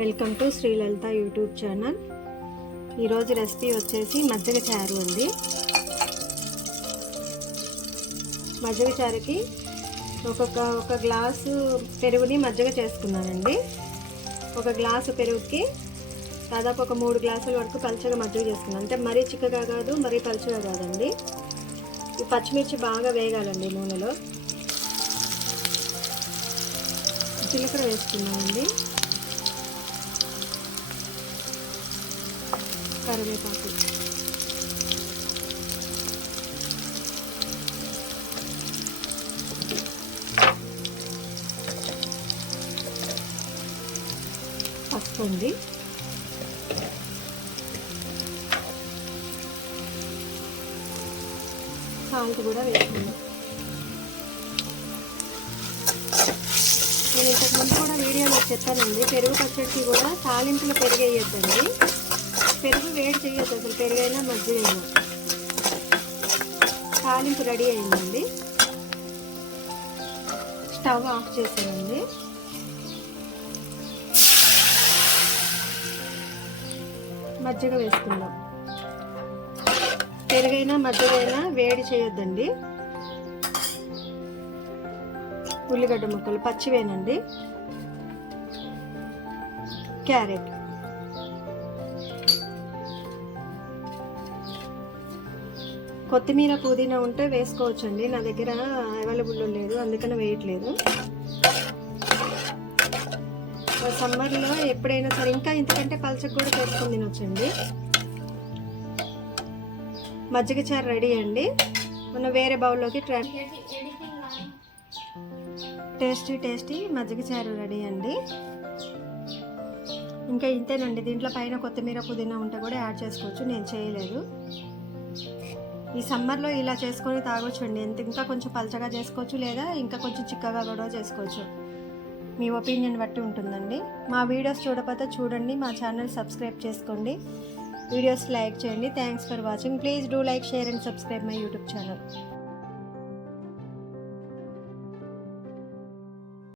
Welcome to Sri Lalitha YouTube channel. ఈరోజు recipe వచ్చేసి మజ్జిగ చారు అండి. మజ్జిగ చారుకి ఒక గ్లాసు పెరుగుని మజ్జిగ చేసుకున్నానండి. ఒక గ్లాసు పెరుగుకి దాదాపు ఒక 3 గ్లాసుల వరకు పలుచగా మజ్జిగ చేసుకున్నాను. అంటే మరీ చిక్కగా కాదు, మరీ పలుచగా కాదండి. ఈ పచ్చిమిర్చి బాగా వేగాలండి నూనెలో. జీలకర్ర వేసుకున్నామండి, కరివేపాకు, పసుపు అండి, సాల్ట్ కూడా వేసుకుందాం. నేను ఇంతకుముందు కూడా వీడియోలో చెప్పానండి, పెరుగు పచ్చడికి కూడా తాలింపులు పెరుగు వేయొద్దండి. పెరుగు వేడి చేయొద్దు, అసలు పెరుగైనా మజ్జిగైనా. తాలింపు రెడీ అయిందండి, స్టవ్ ఆఫ్ చేసానండి. మజ్జిగ వేసుకుందాం. పెరుగైనా మజ్జిగైనా వేడి చేయొద్దండి. ఉల్లిగడ్డ ముక్కలు పచ్చివేనండి, క్యారెట్, కొత్తిమీర, పుదీనా ఉంటే వేసుకోవచ్చండి. నా దగ్గర అవైలబుల్ లేదు, అందుకని వేయట్లేదు. సమ్మర్లో ఎప్పుడైనా సరే ఇంకా ఇంతకంటే పలచగా కూడా చేసుకొని తినొచ్చండి. మజ్జిగ చారు రెడీ అండి. మనం వేరే బౌల్లోకి టేస్టీ మజ్జిగ చారు రెడీ అండి. ఇంకా ఇంతేనండి. దీంట్లో పైన కొత్తిమీర, పుదీనా ఉంటే కూడా యాడ్ చేసుకోవచ్చు, నేను చేయలేదు. ఈ సమ్మర్లో ఇలా చేసుకొని తాగొచ్చు అండి. ఇంకా కొంచెం పలచగా చేసుకోవచ్చు, లేదా ఇంకా కొంచెం చిక్కగా కూడా చేసుకోవచ్చు. మీ ఒపీనియన్ బట్టి ఉంటుందండి. మా వీడియోస్ చూడకపోతే చూడండి, మా ఛానల్ సబ్స్క్రైబ్ చేసుకోండి, వీడియోస్ లైక్ చేయండి. Thanks for watching. Please do like, share and subscribe my YouTube channel.